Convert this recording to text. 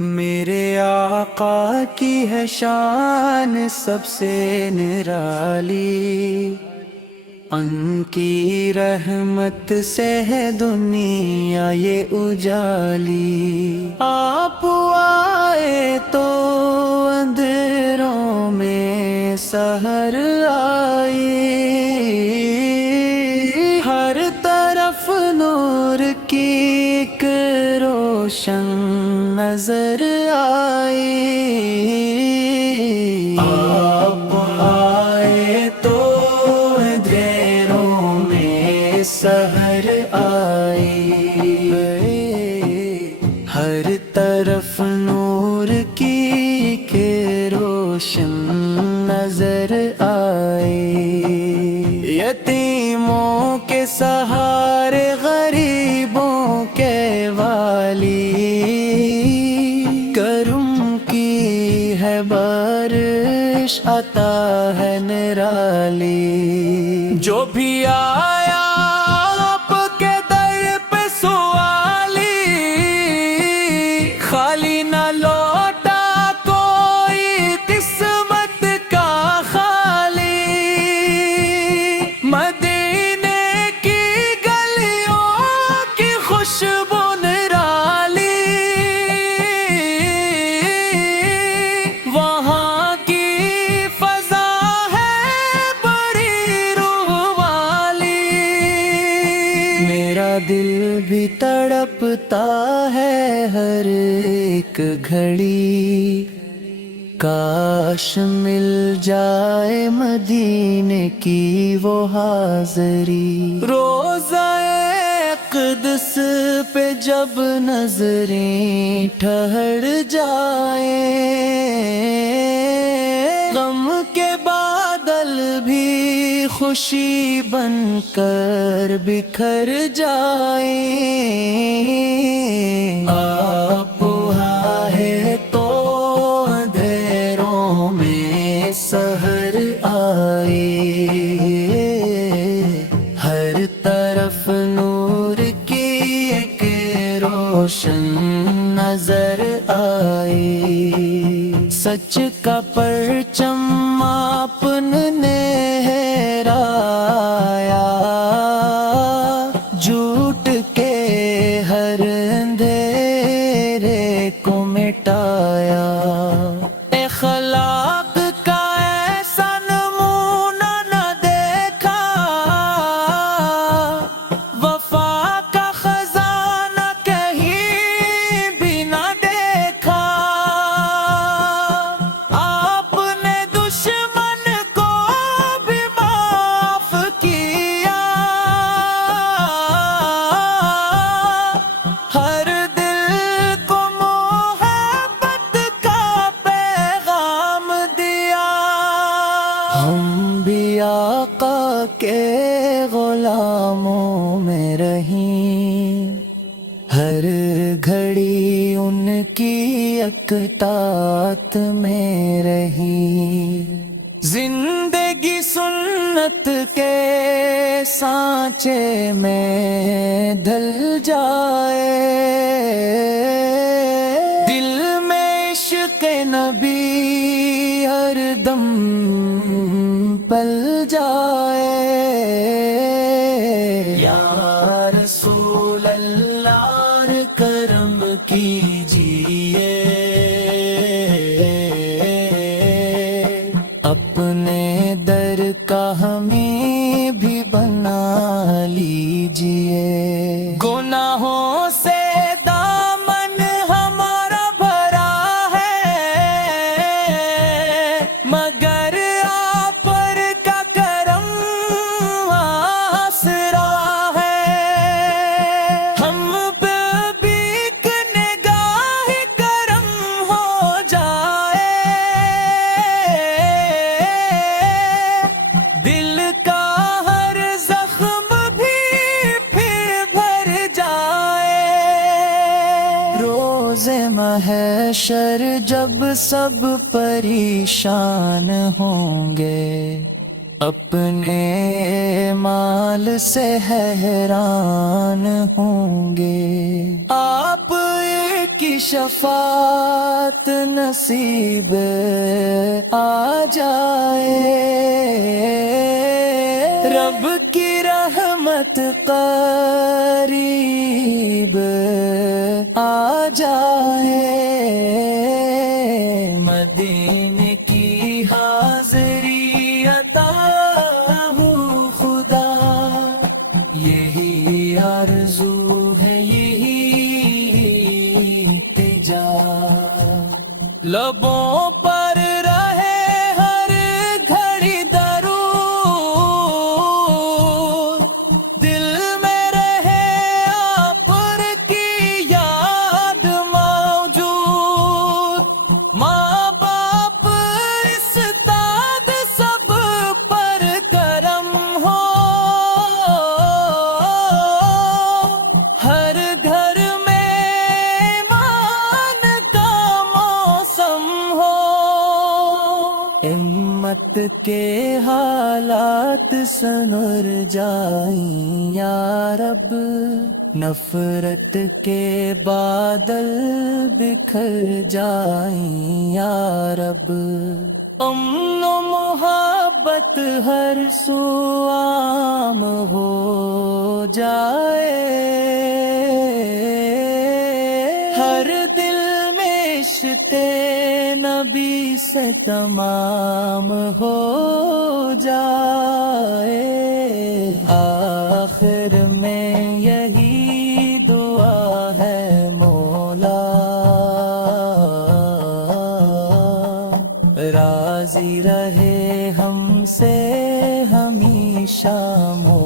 میرے آقا کی ہے شان سب سے نرالی، ان کی رحمت سے ہے دنیا یہ اجالی۔ آپ آئے تو اندھیروں میں سحر آئی، ہر طرف نور کی ایک روشن نظر آئی۔ آپ آئے تو اندھیروں میں سحر آئی، ہر طرف نور کی ایک روشن نظر آئی۔ یتیموں کے سہارے غریبوں کے والی، کرم کی ہے بارش عطا ہے نرالی۔ جو بھی آیا آپ کے در پہ سوالی، خالی نہ لوٹا کوئی قسمت کا خالی۔ مدینے کی گلیوں کی خوشبو نرالی، وہاں کی فضا ہے بڑی روح والی۔ میرا دل بھی تڑپتا ہے ہر ایک گھڑی، کاش مل جائے مدینے کی وہ حاضری۔ روزہ اقدس پہ جب نظریں ٹھہر جائیں، غم کے بادل بھی خوشی بن کر بکھر جائیں۔ آپ آئے تو اندھیروں میں سحر آئی، ہر طرف نور کی ایک روشن نظر آئی۔ سچ کا پرچم آپ نے لہرایا، جھوٹ کے ہر اندھیرے کو مٹایا۔ اخلاق کا ایسا نمونہ نہ دیکھا، وفا کا خزانہ کہیں بھی نہ دیکھا۔ آپ نے دشمن کو بھی معاف کیا، ہر دل کو محبت کا پیغام دیا۔ ہم بھی آقا کے غلاموں میں رہیں، ہر گھڑی ان کی اطاعت میں رہی۔ زندگی سنت کے سانچے میں ڈھل جائے، دل میں عشق نبی ہر دم پل جائے۔ یا رسول اللہ کرم کیجیے، اپنے در کا ہمیں بھی بنا لیجیے۔ گناہوں سے دامن ہمارا بھرا ہے، مگر آپ پر کا کرم آسرا ہے۔ ہم پہ بھی ایک نگاہ کرم ہو جائے، دل کا ہر زخم بھی پھر بھر جائے۔ روز محشر جب سب پریشان ہوں گے، اپنے مال سے حیران ہوں گے، آپ ایک کی شفاعت نصیب آ جائے، رب کی رحمت قریب آ جائے، مدینے کی حاضری عطا ہو خدا، یہی آرزو ہے یہی التجا، لبوں پر رہے ہر گھڑی درود، دل میں رہے آپ کی یاد موجود، ماں باپ استاد سب پر کرم ہو، ہر گھر میں ایمان کا موسم ہو، امت کے حالات سنور جائیں یا رب، نفرت کے بادل بکھر جائیں یا رب، امن و محبت ہر سو عام ہو جائے، ہر دل میں عشق نبی سے تمام ہو جائے، آخر میں یہی دعا ہے مولا، راضی رہے ہم سے ہمیشہ مولا۔